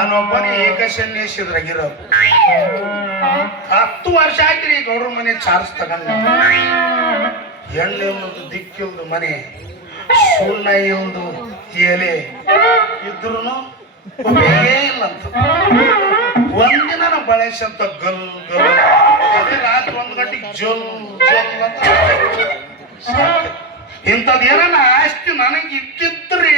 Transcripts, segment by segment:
ನಾನೊಬ್ಬನೇ ಏಕಸನ್ಯಾಸಿದ್ರಾಗಿರೋದು. 10 ವರ್ಷ ಆಯ್ತ್ರಿ ಗೌಡ್ರ ಮನೆ ಚಾರ್ಜ್ ತಗೊಂಡ. ಹೆಣ್ಣು ಇಲ್ದು ದಿಕ್ಕಿಲ್ದು ಮನೆ, ಸುಣ್ಣ ಇಲ್ದು ಎಲೆ ಇದ್ರು ಇಲ್ಲಂತ. ಒಂದಿನ ಬಳಸಂತ ಗಲ್ ಗಲ್, ಅದೇ ರಾತ್ರಿ 1 ಗಂಟೆಗೆ ಜಲ್ ಜಲ್ ಅಂತ. ಇಂಥದ್ದು ಏನಾನ ಆಸ್ತಿ ನನಗೆ ಇಟ್ಟಿದ್ರಿ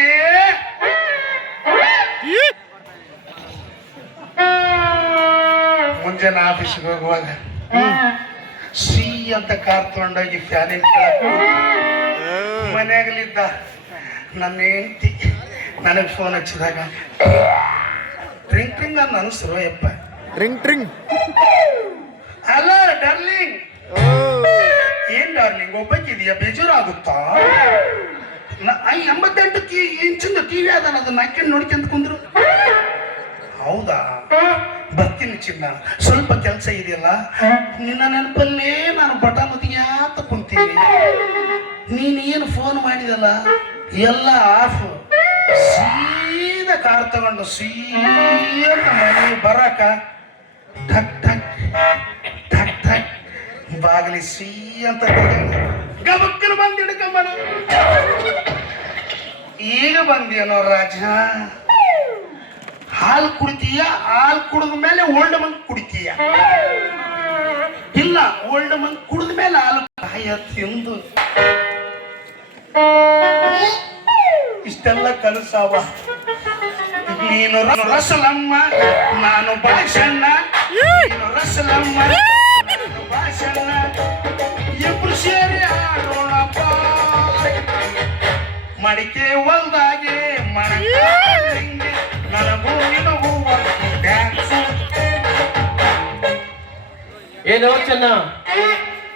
ಮುಂಜಾನೆ ಆಫೀಸ್ಗೆ ಹೋಗುವಾಗ ಸಿ ಅಂತ ಕಾರ್ ತಗೊಂಡೋಗಿ ಫ್ಯಾನಿನ ಕೆಳಗೆ ಮನೆಯಾಗಲಿದ್ದ ನನ್ನ ಹೆಂಡತಿ ನನಗೆ ಫೋನ್ ಹಚ್ಚಿದಾಗ ಟ್ರಿಂಗ್ ಟ್ರಿಂಗ್ ಅಂತ ಅನಿಸ್ರು. ಯಪ್ಪ ಟ್ರಿಂಗ್ ಟ್ರಿಂಗ್. Hello darling. ಏನ್ ಡಾರ್ಲಿಂಗ್ ಒಬ್ಬಕ್ಕಿದೆಯಾ? ಬೇಜಾರಾಗುತ್ತಾ? 88 ಇಂಚಿಂದ ಟಿವಿ ಅದಾನ, ಅದನ್ನ ಹಾಕಿ ನೋಡ್ಕೊಂತ ಕುಂದ್ರು. ಹೌದಾ, ಬರ್ತೀನಿ ಚಿನ್ನ, ಸ್ವಲ್ಪ ಕೆಲಸ ಇದೆಯಲ್ಲ. ನಿನ್ನ ನೆನಪಲ್ಲೇ ನಾನು ಬಟನ್ ಅಂತ ಕುಂತೀನಿ. ನೀನೇನು ಫೋನ್ ಮಾಡಿದಲ್ಲ ಎಲ್ಲ ಆಫ್. ಸೀದಾ ಕಾರ್ ತಗೊಂಡು ಸೀದ ಮನೆ ಬರಾಕ ಠಕ್ ಠಕ್ ಠಕ್ ಠಕ್ ಬಾಗಿಲಿ ಸೀ ಅಂತ ಗಬಕ್ಕನ ಬಂದು ಹಿಡ್ಕೊಂಬನ. ಈಗ ಬಂದೇನೋ ರಾಜ? ಹಾಲು ಕುಡಿತೀಯ? ಹಾಲು ಕುಡಿದ ಮೇಲೆ ಓಲ್ಡ್ ಮಂಕ್ ಕುಡಿತೀಯ? ಇಲ್ಲ, ಓಲ್ಡ್ ಮಂಕ್ ಕುಡಿದ ಮೇಲೆ ಹಾಲು ಕಾಯ ತಿಂದು ಇಷ್ಟೆಲ್ಲ ಕನಸಾವ. ನೀನು ರಸಲಮ್ಮ, ನಾನು ಭಾಷಣ. ನೀನು ರಸಲಮ್ಮ, ನಾನು ಭಾಷಣ. ಇಬ್ರು ಸೇರಿ ಆಡೋಣಪ್ಪ ಮಡಿಕೆ ಹೊಲ್ದಾಗೆ ಮಡಿಕೆ ನನಗೂ ನಿನಗೂ ಡ್ಯಾನ್ಸ್. ಏನೋ ಚೆನ್ನ,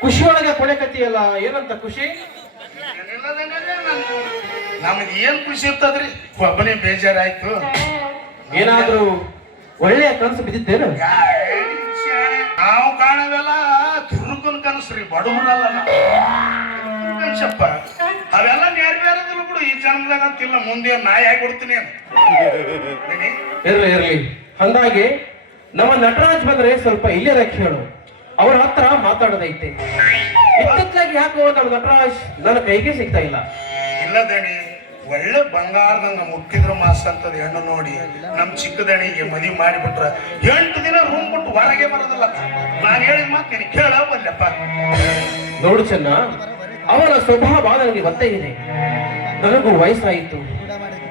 ಖುಷಿಯೊಳಗೆ ಕೊನೆಕತ್ತಿಯಲ್ಲ, ಏನಂತ ಖುಷಿ? ನಮಗೆ ಏನ್ ಖುಷಿ ಇರ್ತದ್ರಿ, ಒಬ್ಬನೇ ಬೇಜಾರಾಯ್ತು. ಏನಾದ್ರೂ ಒಳ್ಳೆಯ ಕನಸು ಬಿದ್ದಿದ್ದೇನು? ನಾವು ಕಾಣವೆಲ್ಲ ತುರುಕನ್ ಕನಸ್ರಿ, ಬಡವರಲ್ಲ ಕನ್ಸಪ್ಪ. ಅವೆಲ್ಲ ನೆರವೇರದಿಲ್ಲ ಬಿಡು ಈ ಜನ್ಮದಾಗ ಅಂತಿಲ್ಲ. ಮುಂದೆ ನಾಯಿ ಆಗಿಬಿಡ್ತೀನಿ. ಇರ್ಲಿ. ಹಂಗಾಗಿ ನಮ್ಮ ನಟರಾಜ್ ಬಂದ್ರೆ ಸ್ವಲ್ಪ ಇಲ್ಲೇ ಕೇಳು, ಅವ್ರ ಹತ್ರ ಮಾತಾಡೋದೈತೆ. ಇತ್ತಲಾಗಿ ಯಾಕೋ ನಮ್ಮ ನಟರಾಜ್ ನನ್ನ ಕೈಗೆ ಸಿಗ್ತಾ ಇಲ್ಲ. ಇಲ್ಲ ದಣಿ, ಒಳ್ಳೆ ಬಂಗಾರದಂಗ ಮುಟ್ಟಿದ್ರು ಮಾಸ ಅಂತದ ಹೆಣ್ಣು ನೋಡಿ ನಮ್ ಚಿಕ್ಕದಣಿಗೆ ಮದುವೆ ಮಾಡಿಬಿಟ್ರ 8 ದಿನ ರೂಮ್ ಬಿಟ್ಟು ಹೊರಗೆ ಬರೋದಿಲ್ಲ. ನಾನು ಹೇಳಿದ ಮಾತು ನೀನು ಕೇಳವಲ್ಲಪ್ಪ. ನೋಡು ಚೆನ್ನ, ಅವನ ಸ್ವಭಾವ ನನಗೆ ಗೊತ್ತೇ ಇದೆ. ನನಗೂ ವಯಸ್ಸಾಯಿತು.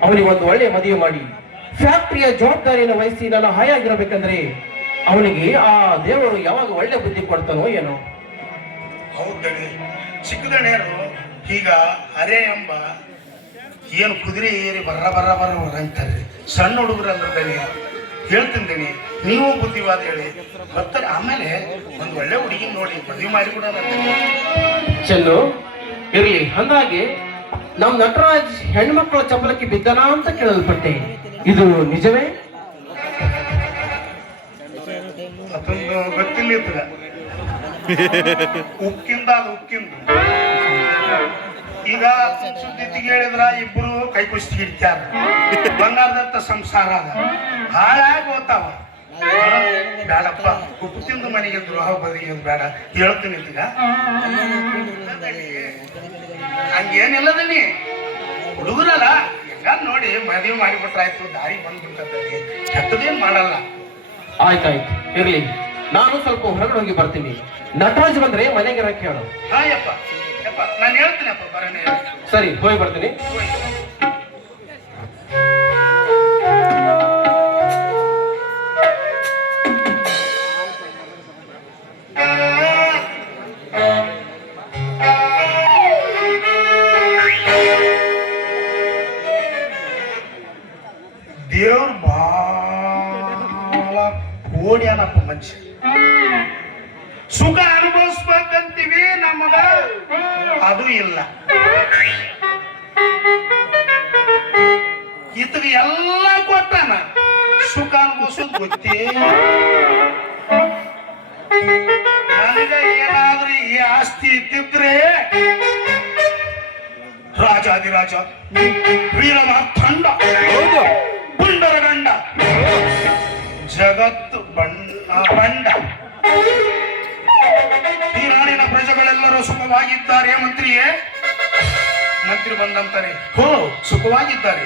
ಅವನಿಗೆ ಒಂದು ಒಳ್ಳೆ ಮದುವೆ ಮಾಡಿ ಫ್ಯಾಕ್ಟರಿಯ ಜವಾಬ್ದಾರಿಯನ್ನು ವಹಿಸಿ ನಾನು ಹಾಯಾಗಿರಬೇಕಂದ್ರೆ ಅವನಿಗೆ ಆ ದೇವರು ಯಾವಾಗ ಒಳ್ಳೆ ಬುದ್ಧಿ ಕೊಡ್ತಾನೋ ಏನೋ. ಹೌದಣಿ, ಚಿಕ್ಕದಣಿಯರು ಈಗ ಅರೆ ಎಂಬ ಏನು ಕುದುರೆ ಏರಿ ಬರ್ರ ಅಂತಾರೆ. ಸಣ್ಣ ಹುಡುಗರಲ್ಲ ದಣಿ, ಹೇಳ್ತೀನಿ ದಣಿ, ನೀವು ಬುದ್ಧಿವಾದ ಹೇಳಿ ಬರ್ತಾರೆ. ಆಮೇಲೆ ಒಂದು ಒಳ್ಳೆ ಹುಡುಗಿ ನೋಡಿ ಮದುವೆ ಮಾಡಿಬಿಡೋಣ. ಚೆನ್ನು, ಇರ್ಲಿ. ಹಂಗಾಗಿ ನಮ್ ನಟರಾಜ್ ಹೆಣ್ಮಕ್ಳ ಚಪಲಕ್ಕೆ ಬಿದ್ದನ ಅಂತ ಕೇಳಲ್ಪಟ್ಟೆ, ಇದು ನಿಜವೇ? ಅದೊಂದು ಗೊತ್ತಿಲ್ಲ. ಉಕ್ಕಿಂದ ಅದು ಉಕ್ಕಿಂದ. ಈಗ ಸುದ್ದಿಗೆ ಹೇಳಿದ್ರ ಇಬ್ರು ಕೈ ಕುಸ್ತಿ ಹಿಡ್ತಾರ. ಬಂಗಾರದತ್ತ ಸಂಸಾರ ಅದ, ಹಾಳಾಗಿ ಹೋಗ್ತಾವ. ಬೇಡಪ್ಪ, ಉಪ್ಪು ತಿಂದು ಮನೆಗೆ ದ್ರೋಹ ಬದಿಗೆ ಬೇಡ. ಹೇಳ್ತೀನಿ ಈಗ ಹಂಗೇನಿಲ್ಲ ದಣಿ. ಹುಡುಗರಲ್ಲ ಹೆಂಗ ನೋಡಿ ಮದುವೆ ಮಾಡಿಬಿಟ್ರಾಯ್ತು, ದಾರಿ ಬಂದ್ಬಿಡ್ತದೆ, ಕೆಟ್ಟದೇನ್ ಮಾಡಲ್ಲ. ಆಯ್ತಾಯ್ತು, ಇರ್ಲಿ. ನಾನು ಸ್ವಲ್ಪ ಹೊರಗಡೆ ಹೋಗಿ ಬರ್ತೀನಿ. ನಟರಾಜ್ ಬಂದ್ರೆ ಮನೆಗೆ ಕೇಳು. ಹಾ ಯಪ್ಪ, ನಾನು ಹೇಳ್ತೀನಪ್ಪ, ಬರೋಣ. ಸರಿ, ಹೋಗಿ ಬರ್ತೀನಿ. ದೇವ್ರು ಬಹಳ ಕೋಡ್ಯಾನಪ್ಪ ಮನುಷ್ಯ. ಸುಖ ಅನುಭವಿಸ್ಬೇಕಂತೀವಿ, ನಮಗ ಅದು ಇಲ್ಲ. ಇತಗೆ ಎಲ್ಲ ಕೊಟ್ಟಾನ, ಸುಖ ಅನುಭವಿಸೋದು ಗೊತ್ತೇ. ನನಗ ಏನಾದ್ರೂ ಈ ಆಸ್ತಿ ಇದ್ದಿದ್ರೆ ರಾಜಾದಿರಾಜ ವೀರನ ತಂಡ, ಪುಂಡರ ಗಂಡ ಜಗತ್ತು ಬಂಡ. ಈ ನಾಡಿನ ಪ್ರಜೆಗಳೆಲ್ಲರೂ ಸುಖವಾಗಿದ್ದಾರೆ ಮಂತ್ರಿಯೇ. ಮಂತ್ರಿ ಬಂದಂತಾರೆ, ಹೋ ಸುಖವಾಗಿದ್ದಾರೆ.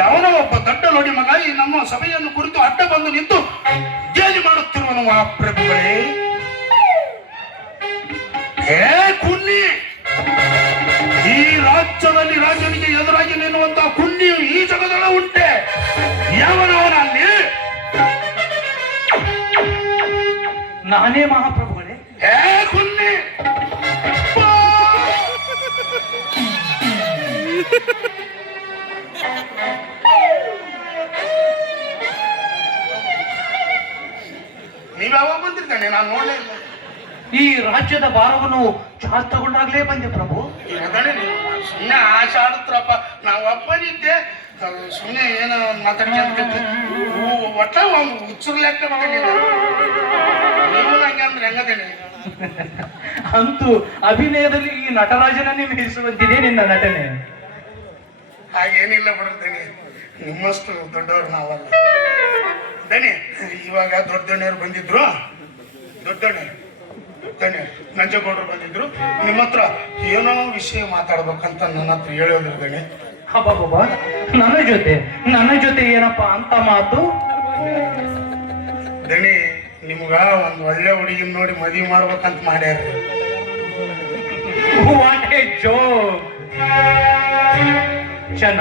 ಯಾವನೋ ಒಬ್ಬ ದೊಡ್ಡ ಲೋಡಿ ಮಗ ಈ ನಮ್ಮ ಸಭೆಯನ್ನು ಕುರಿತು ಅಡ್ಡ ಬಂದು ನಿಂತು ಗೇಲಿ ಮಾಡುತ್ತಿರುವನು. ಮಹಾಪ್ರಭುಗಳೇ, ಹೇ ಕುನ್ನಿ, ಈ ರಾಜ್ಯದಲ್ಲಿ ರಾಜನಿಗೆ ಎದುರಾಗಿ ನಿಲ್ಲುವಂತಹ ಕುನ್ನಿಯು ಈ ಜಗದೊಳ ಉಂಟೆ. ಯಾವನವನಲ್ಲಿ? ನಾನೇ ಮಹಾಪ್ರಭುಗಳೇ. ಹೇ ಕುನ್ನಿ, ನೀವ್ಯಾವಾಗ ಬಂದಿರ್ತಾನೆ? ನಾನು ನೋಡಲೇ ಇಲ್ಲ. ಈ ರಾಜ್ಯದ ಭಾರವನ್ನು ಚಾರ್ಜ್ ತಗೊಂಡಾಗ್ಲೇ ಬಂದೆ ಪ್ರಭು. ಸುಮ್ಮನೆ ಆಸೆ ಆಡುತ್ತಪ್ಪ. ನಾವು ಅಪ್ಪನಿದ್ದೆ, ಸುಮ್ಮನೆ ಏನೋ ಮಾತಾಡ್ಕೊಂತ ಒಟ್ಟ ಹುಚ್ಚರ್ ಲೆಕ್ಕ ನೀವು ಹಂಗೆ ಅಂದ್ರೆ ಹೆಂಗದೇನೆ. ಅಂತೂ ಅಭಿನಯದಲ್ಲಿ ಈ ನಟರಾಜನನ್ನೇ ಮೀರಿಸುವಂತಿದೆ ನಿನ್ನ ನಟನೆ. ಹಾಗೇನಿಲ್ಲ ಬಿಡುತ್ತೇನೆ, ನಿಮ್ಮಷ್ಟು ದೊಡ್ಡವ್ರು ನಾವಲ್ಲ. ದಣಿ ಇವಾಗ ದೊಡ್ಡ ದಣಿಯವ್ರು ಬಂದಿದ್ರು, ದಣಿ ನಂಜೇಗೌಡರು ಬಂದಿದ್ರು. ನಿಮ್ಮ ಹತ್ರ ಏನೋ ವಿಷಯ ಮಾತಾಡ್ಬೇಕಂತ ನನ್ನ ಹತ್ರ ಹೇಳೋದ್ರು ದಣಿ. ಹಬ್ಬ ನನ್ನ ಜೊತೆ ಏನಪ್ಪಾ ಅಂತ ಮಾತು? ದಣಿ ನಿಮ್ಗ ಒಂದ್ ಒಳ್ಳೆ ಹುಡುಗಿನ ನೋಡಿ ಮದುವೆ ಮಾಡ್ಬೇಕಂತ ಮಾಡ್ಯಾರ್ರಿ. What A joke. ಚೆನ್ನ,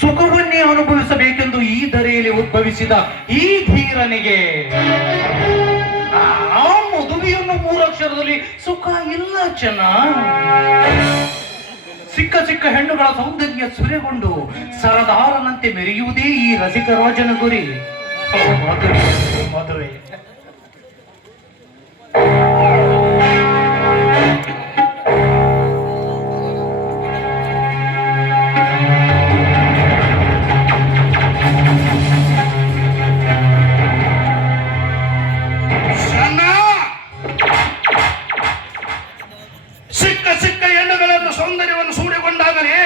ಸುಖವನ್ನೇ ಅನುಭವಿಸಬೇಕೆಂದು ಈ ಧರೆಯಲ್ಲಿ ಉದ್ಭವಿಸಿದ ಈ ಧೀರನಿಗೆ ಆ ಮದುವೆಯನ್ನು 3 ಅಕ್ಷರದಲ್ಲಿ ಸುಖ ಇಲ್ಲ ಚೆನ್ನ. ಸಿಕ್ಕ ಹೆಣ್ಣುಗಳ ಸೌಂದರ್ಯ ಸುರೆಗೊಂಡು ಸರದಾರನಂತೆ ಮೆರೆಯುವುದೇ ಈ ರಸಿಕರಾಜನ ಗುರಿ. ಮದುವೆ ಸಿಕ್ಕ ಹೆಣ್ಣುಗಳನ್ನು ಸೌಂದರ್ಯವನ್ನು ಸೂಡಿಕೊಂಡಾಗಲೇ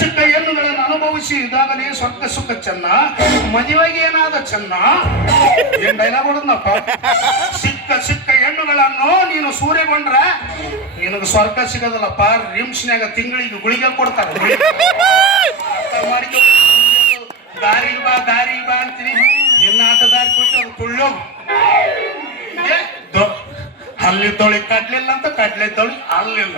ಸಿಕ್ಕ ಹೆಣ್ಣುಗಳನ್ನು ಅನುಭವಿಸಿದಾಗಲೇ ಸ್ವರ್ಗ ಸುಖ ಚೆನ್ನ. ಮದುವೆಗೆ ಏನಾದ ಚೆನ್ನ? ಏನ್ ಡೈಲಾಗ್ ಹೊಡೆದ್ನಪ್ಪ. ಸಿಕ್ಕ ಹೆಣ್ಣುಗಳನ್ನು ನೀನು ಸೂರೆಗೊಂಡ್ರೆ ನಿನಗೆ ಸ್ವರ್ಗ ಸಿಗೋದಲ್ಲಪ್ಪ. ರಿಮ್ಸ್ನ್ಯಾಗ ತಿಂಗಳಿಗೆ ಗುಳಿಗೆ ಕೊಡ್ತಾರೆ. ಮಾಡಿಕೊ, ದಾರಿ ಬಾ ಅಂತೀನಿ. ನಿನ್ನ ಆಟದಾರಿ ಕೊಟ್ಟು ಅದು ತುಳ್ಳೋಗು. ಅಲ್ಲಿದ್ದವಳಿಗೆ ಕಡ್ಲಿಲ್ಲ ಅಂತ ಕಡ್ಲಿದ್ದವಳಿಗೆ ಅಲ್ಲಿಲ್ಲ.